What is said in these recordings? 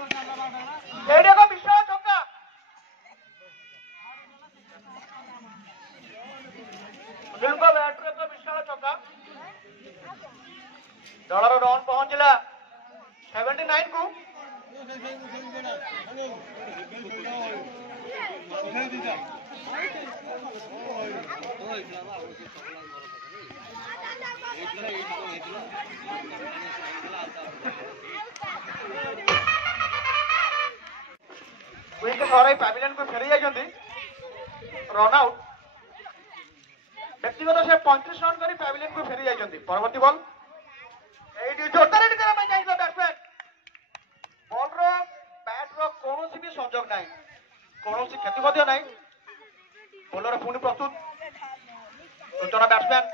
ଏଇଠି ଏକ ବିଶାଳ ଛକା ସୁନୀଲଙ୍କ ବ୍ୟାଟରେ ଏକ ବିଶାଳ ଛକା ଦଳର ରନ୍ ପହଞ୍ଚିଲା 79 କୁ विकेट हराई पैविलियन को फेरी जाइछन्ती रन आउट व्यक्तिगत से 35 रन करी पैविलियन को फेरी जाइछन्ती परवर्ती बॉल एडी जोरदार हिट करा जाइछो बैट्समैन बॉल रो बैट रो कोनोसी भी संयोग नाही कोनोसी क्षति मध्य नाही बॉलर पुणी प्रस्तुत सूचना बैट्समैन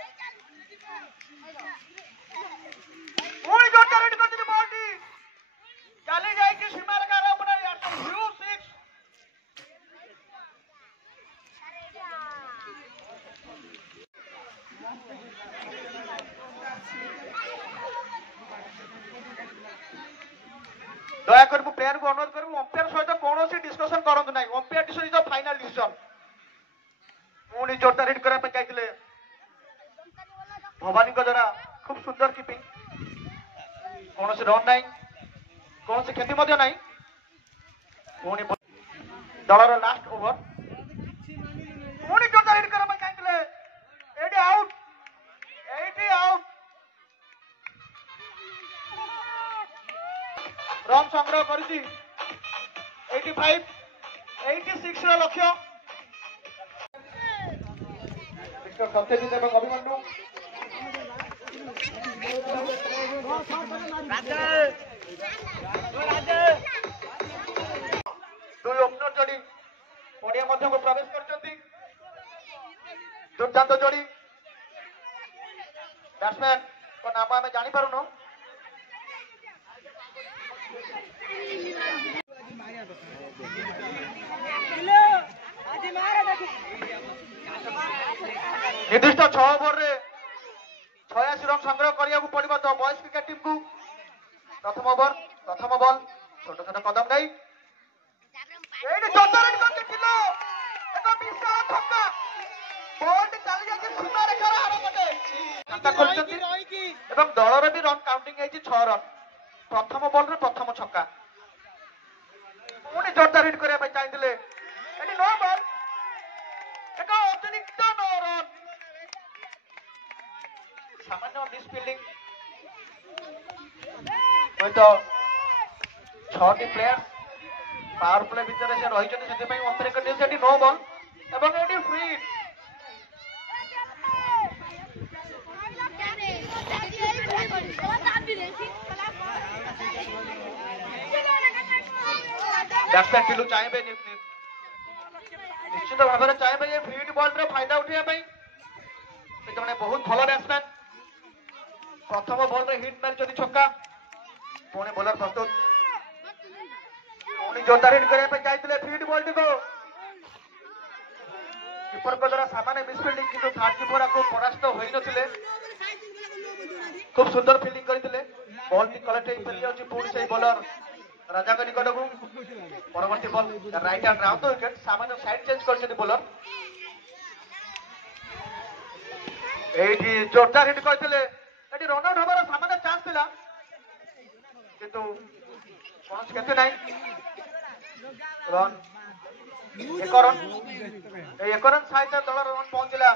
पुणी जोरदार हिट करती बॉल चली जाइए सीमा रेखा अपना व्यू 6 दयाकर प्लेयर को अनुरोध करूँ अंपायर सहित कौन डिस्कसन करूँ ना umpire decision is final decision पुणी जोरदार हिट करने चाहिए भवानी द्वारा खूब सुंदर कीपिंग कौन रन ना कौन क्षति ना पुणी दलर लास्ट ओवर पुणी जोरदार हिट करने चाहिए एटी आउट रन संग्रह करी 85 86 लक्ष्य मिस्टर सत्यजित एवं अभिमन्यु दुई ओपनर जोड़ी पड़िया मध्य को प्रवेश करछन्ती दुर्दांत जोड़ी बैट्समैन को नाम आम जानी पारुनु निर्दिष्ट 6 ओवर रे 86 रन संग्रह करिया को पड़िबो तो बॉयज क्रिकेट टीम को प्रथम ओवर प्रथम बॉल छोट छोट कदम नहीं एडी जोरदार हिट करके किलो एक विशाल छक्का बॉल चली जाके सीमा रेखा हार पटे चिंता करछन्ती एवं दलर भी रन काउंटिंग है 6 रन प्रथम बॉल रे प्रथम छक्का पुणी जोरदार हिट करबा चाहिए एडी नो बॉल एक अतिरिक्त नो रन सामान्य मिसफील्डिंग तो 6 प्लेयर पावर प्ले भितर से रही अंतर एक नो बॉल एवं एटी फ्री बैट्समैन टिलू चाहिए निश्चित भाव में चाहिए ये फ्री बॉल रे फायदा उठाई जड़े बहुत भल बैट्समैन प्रथम बॉल रे हिट मारी छक्का पुणी बॉलर प्रस्तुत पुणी जोरदार हिट करने चाहिए फ्री बॉल टी को कीपर द्वारा सामान्य मिसफील्डिंग किंतु थर्ड कीपर को परास्त हो नथिले खूब सुंदर फील्डिंग करथिले बॉल टी कलेक्ट हो फेरी जाउची पुणी से बॉलर राजा का निकट को परवर्ती ball right hand round the wicket सामान्य साइड चेंज करछथि बॉलर एठी जोरदार हिट करथिले एठी रन आउट होबार सामान्य चांस थिला किंतु कोन केते नाही रन एक रन सहित दल रन पहुंचला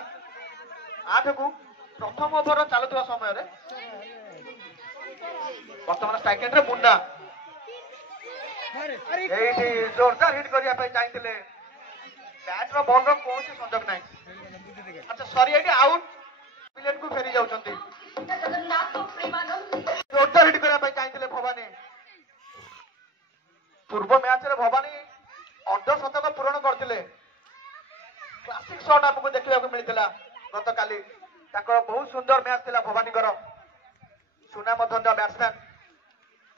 8 को प्रथम ओवर चलुवा समय बर्तमान स्ट्राइक एंड रे मुंडा जोरदार हिट करने चाहिए बैट रो बॉल रो कौन संजोग ना अच्छा सॉरी ये आउट प्लेयर को फेरी जाउछन्ती जोरदार हिट करने चाहिए भवानी पूर्व मैच रे भवानी अर्धशतक पूरण करथिले क्लासिक शॉट आपको देखा मिलता गत काली बहुत सुंदर मैच थिला भवानी सुनामधन्य बैट्समैन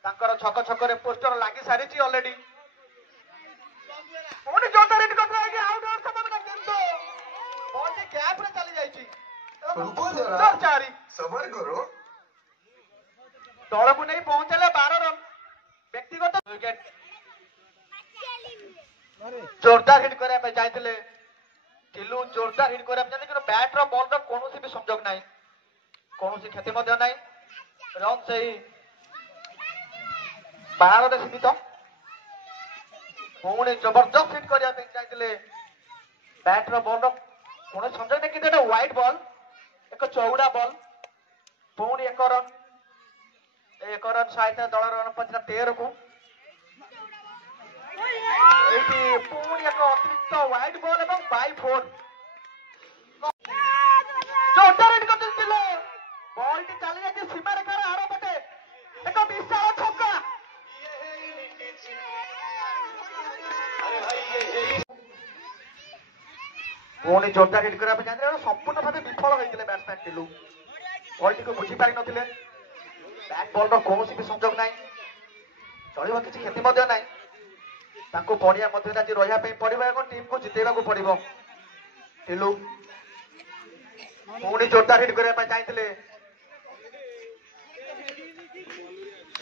छक छक पोस्टर लगी सारी ऑलरेडी दल को नहीं पहुंचले 12 रन व्यक्तिगत विकेट जोरदार हिट करने जाते टिलू जोरदार हिट करने बैट बॉल कौन भी संजोग ना कौन क्षति ना रन से 12 सीमित पुणी जबरदस्त हिट करने जाते बैट बॉल कौन संजोग नहीं कि व्हाइट बॉल एक चौड़ा बॉल पुणी एक रन सहित दल रन पहुंचला 13 को पुणी एक अतिरिक्त व्हाइट बॉल एवं बाई 4 जोरदार हिट करते बॉल टी चली जाए सीमा रेखार आड़ पटे एक विशाल छक्का पुणी जोरदार हिट करने जाते संपूर्ण भाव विफल होते बैट्समैन टिलू बॉल टी को बुझी पारि नथिले बैट बॉल कौन भी संजोग ना चलो किसी क्षति ना तांको पड़िया मध्य आज रही पड़ो टीम को जितेबा पड़ो टिलू पुणी जोरदार हिट करने चाहते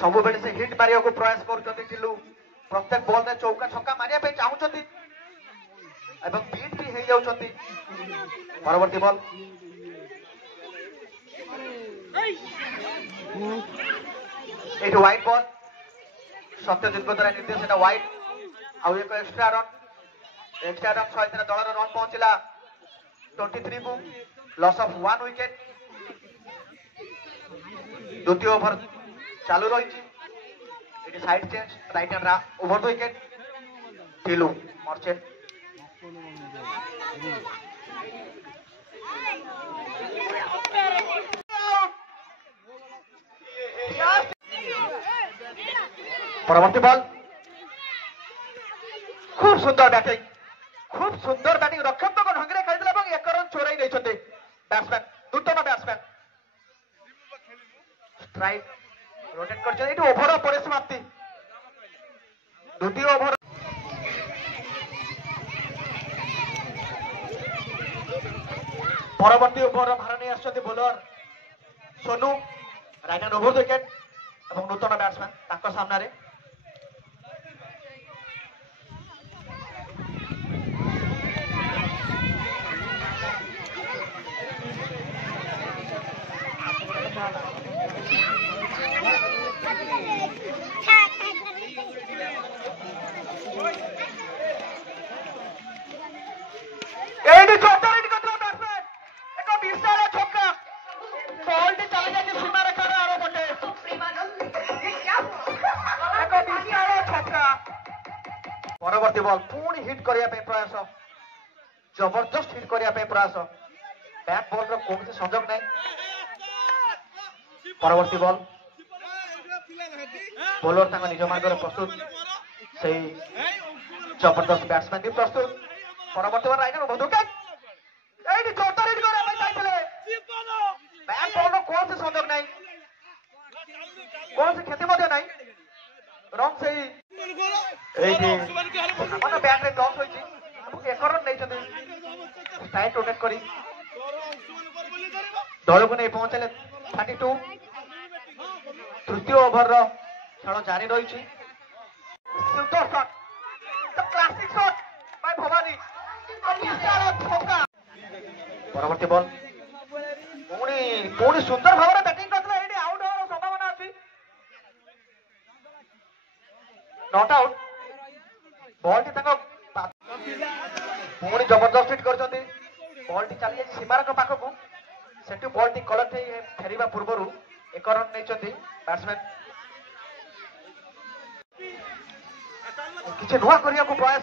सब बेले से हिट मारिया को प्रयास कर टिलू प्रत्येक बॉल में चौका छक्का मारिया चाहते बीट भी हो जाती परवर्ती बॉल ये व्हाइट बॉल सत्यजित द्वारा निर्देश व्हाइट आउ एक एक्स्ट्रा रन सहित दल रन पहुंचला 23 को लॉस ऑफ 1 विकेट द्वितीय ओवर चालू रही side change right hand over 2 wicket Tilu Merchant परवर्ती बॉल खूब सुंदर बैटिंग रक्षात्मक ढंग से खेलते एक रन चोरई नहीं बैट्समैन नूतन बैट्समैन स्ट्राइक रोटेट कर ओभर परिसमाप्ति द्वितीय ओभर परवर्ती ओभर भार नहीं आसुच्च bowler Sonu right hand over wicket और नूतन बैट्समैन सामने परवर्ती बॉल पुणी हिट करने प्रयास जबरदस्त हिट करने प्रयास बैट बॉल कौन संजोग ना परवर्ती बॉल बोलर निज मार्ग प्रस्तुत से जबरदस्त बैट्समैन भी प्रस्तुत परवर्ती बॉल राइट विकेट जोरदार हिट करने बैट बॉल कौन से संजोग ना कौन से क्षति ना रन से बैट रे लॉस होती एक रन नहीं स्ट्राइक रोटेट करी दल को नहीं पहुंचले 32 तृतीय ओभर खेल जारी रही क्लासिक शॉट बाय भवानी परवर्ती बॉल पुणी सुंदर भाव में बैटिंग करते आउट होवार संभावना अच्छी नॉट आउट बॉल टी पुणी जबरदस्त हिट कर बॉल टी चली सीमार पाखक से बॉल टी कलेक्ट फेरवा पूर्व एक रन नहीं बैट्समैन किसी नुआ करने को प्रयास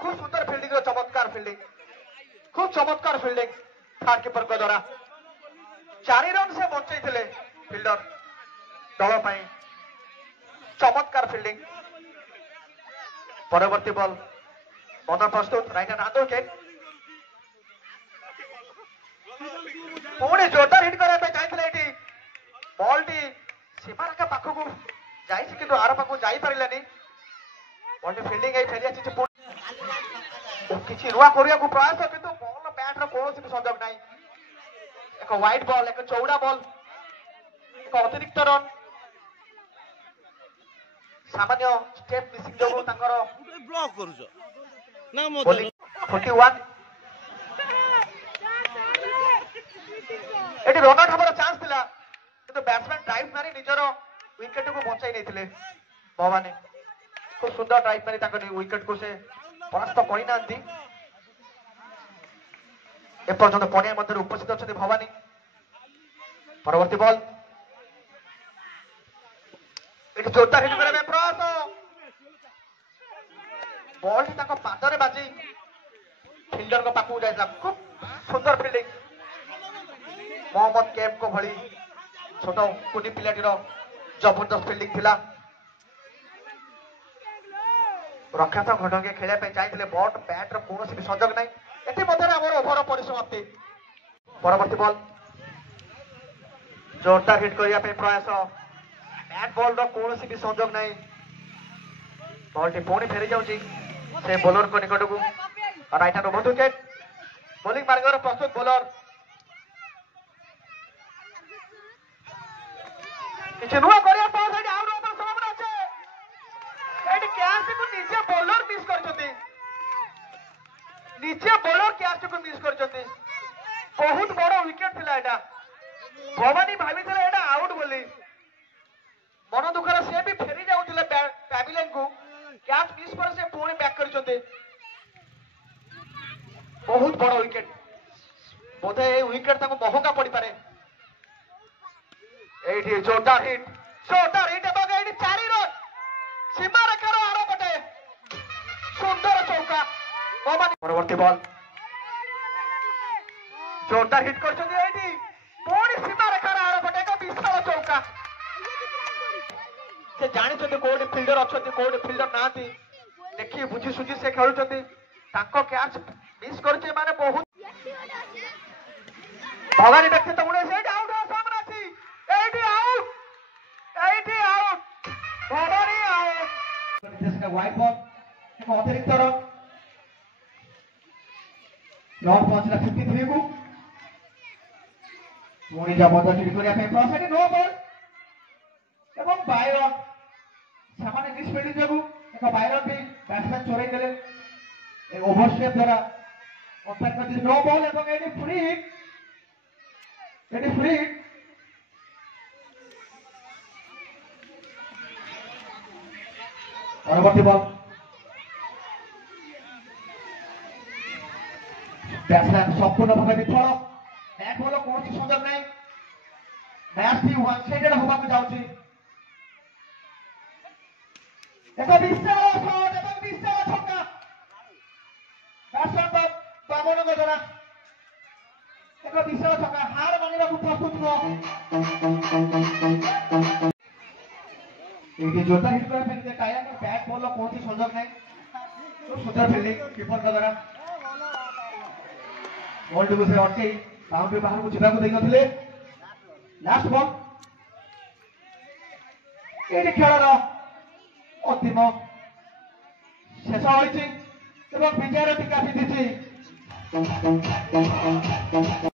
खूब सुंदर फील्डिंग चमत्कार फील्डिंग थर्ड कीपर द्वारा 4 रन से बचे फील्डर दल चमत्कार फील्डिंग परवर्ती बॉल बंद प्रस्तुत राइट हैंड आंदो विकेट पुणी जोरदार हिट करने चाहते बॉल टी सीमारेखा पाखक कि आर पाखक जापारे बॉल टी फिल्डिंग फेरी आसी किसी नुआ करने को प्रयास कि बॉल बैट कौन भी संजोग ना एक व्हाइट बॉल एक चौड़ा बॉल एक अतिरिक्त रन सामान्य स्टेप मिसिंग जो तांकर ब्लॉक करूछ ना मो 41 एटी रन आउट हमारा चांस थिला किंतु बैट्समैन ड्राइव मारी निजर विकेट को बचाई नैथिले भवानी खूब सुंदर ड्राइव मारी तांकर विकेट को से परास्त करि नांती ए पर्यंत पड़िया मध्य उपस्थित अछंती भवानी परवर्ती बॉल एटी जोरदार हिट करे प्रयास बॉल तांको पादरे बाजी फील्डर को पाकू जाइला खूब सुंदर फील्डिंग मोहम्मद कैफ को भली छोट कुनी पिलाटीर जबरदस्त फील्डिंग थिला रक्षाथ घटके खेलिया पे चाहते बट बैट रो कोनोसी भी संजोग नहीं एटी मध्य हमर ओभर परिसमाप्ति परवर्ती बॉल जोरदार हिट करिया पे प्रयास बैट बॉल रो कोनोसी भी संजोग नहीं बॉल टी पुणी फेरी जाउची से बॉलर को निकट को right hand over wicket bowling मार्गर प्रस्तुत बॉलर किछि नुआ करिया पास हेड आउट ओवर संभावना আছে एडी कैच को नीचे बॉलर मिस करछथि नीचे बॉलर कैच को मिस करछथि बहुत बड़ विकेट थिला एटा भवानी भाबी थिला एटा आउट बोली मन दुखर से भी फेरी जाउथिले पैविलियन को कैच मिस पर से पुणी बैक करछथि बहुत बड़ विकेट बोधे ए विकेट ताको महंगा पड़ी पारे एठी जोरदार हिट एवं एठी 4 रन सीमा रेखार आर पटे सुंदर चौका परवर्ती बॉल जोरदार हिट करछथि एठी पुणी सीमा रेखार आर पटे एक विशाल चौका से जानि छथि कोड फील्डर अछथि कोड फील्डर नाथि देखि बुझी सुझी से खेलुछथि ताको कैच मिस करछे माने बहुत भवानी व्यक्तित्व गुणे से आउट सामने अछि एटी आउट भवानी आउट जिसका वाइड बॉल एक अतिरिक्त रन लॉट पहुंचला 53 को पुणी जबरदस्त हिट करिया पे क्रॉस एटी नो बॉल एवं बायरन सामान्य मिसफील्डिंग जगु एक बायरन भी बैट्समैन चोरै देले एक ओवरस्टेप द्वारा अंपायर कर नो बॉल एवं एटी फ्री हिट परवर्ती बॉल बैट्समैन संपूर्ण भाव विफल बैट बॉल कौन संजोग नहीं मैच भी वन साइडेड होगा जाऊँगी एक विशाल शॉट एवं विशाल छक्का बैट्समैन बामन द्वारा एक विशाल छक्का हार मानिबा को प्रस्तुत न एटी जोरदार हिट कर फेंक दे टायर में बैट बॉल कौन सी संजोग नहीं तो सुंदर फील्डिंग कीपर का द्वारा बॉल टिको से अटके बाउंड्री बाहर को जिबा को देई नथिले लास्ट बॉल एटी खेलर अंतिम शेष होइछि एवं विजयर टीका भी दिछि